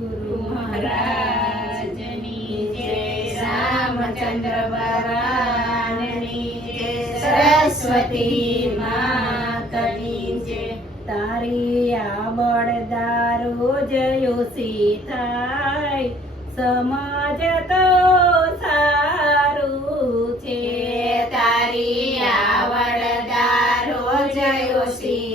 ગુરુ મહારાજની જય રામચંદ્ર જય સરસ્વતી માતાની જય તારી આબળ દારૂ જયોસી થાય સમાજ તો સારું છે તારી આવડદારો જયો જયોસી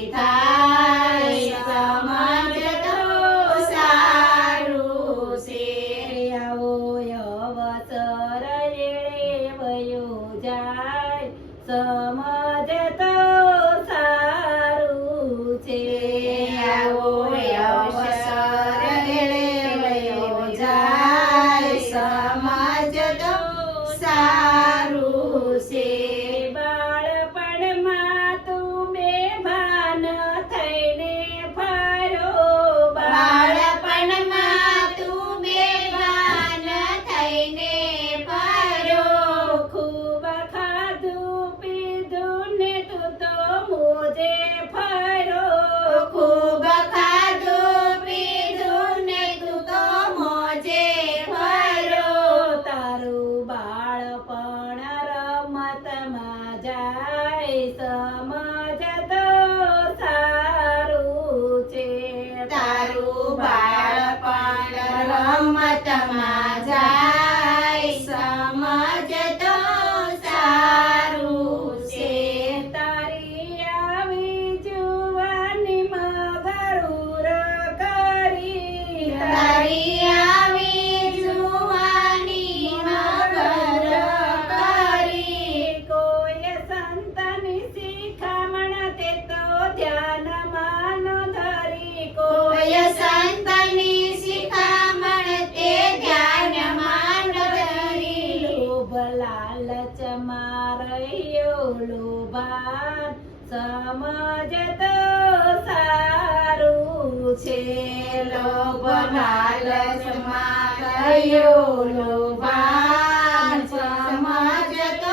લાલચમાં રહ્યો લોભાન સમજતો સારું છે. લોભ લાલચમાં રહ્યો લોભાન સમજતો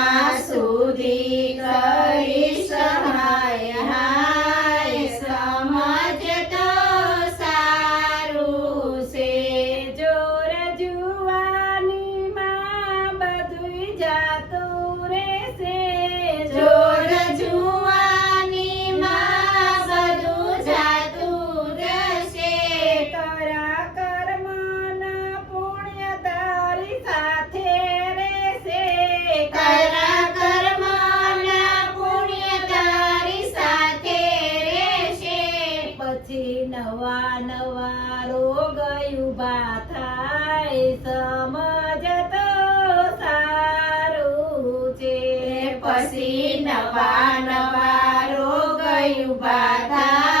ઊભા થાય સમજતો સારું છે. પછી નવા નવા રોગ ઊભા થાય.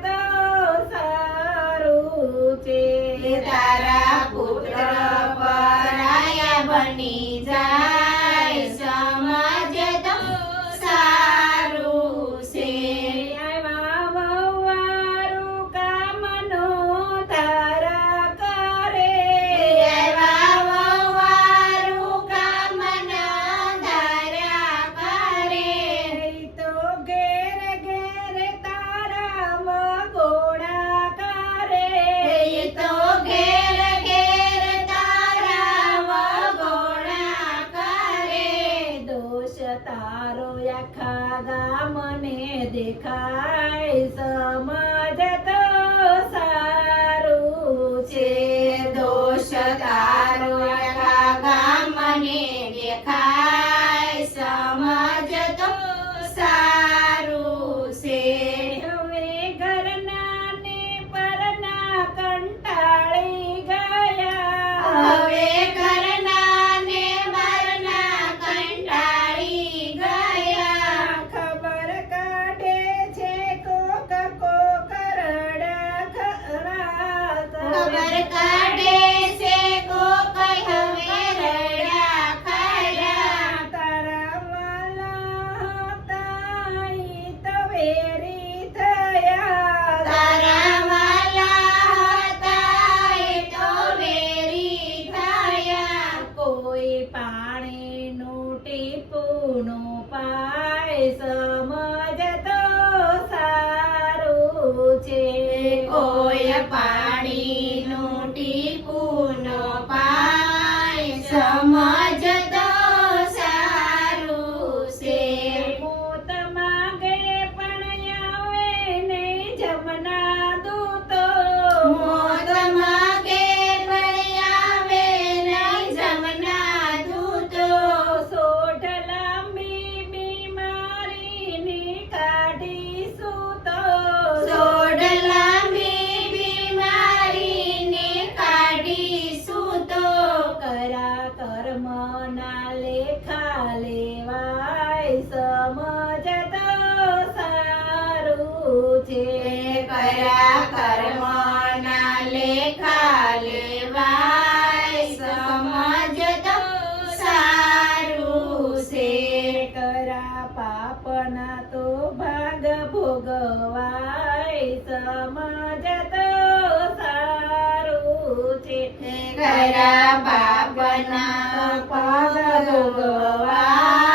રાધા મને દેખાય સમજ તો સારું છે દોષ તારો કોઈ પાણીનો ટીપુનો પાય સમજતો સારું છે. કોઈ પાણીનો ટીપુનો પાય લેખા લેવાય સમજતો છે. કયા કર્મ ના છે. કરા પાપના તો ભાગ ભોગવાય સમજ ખરા પાપના પગ ભોગવા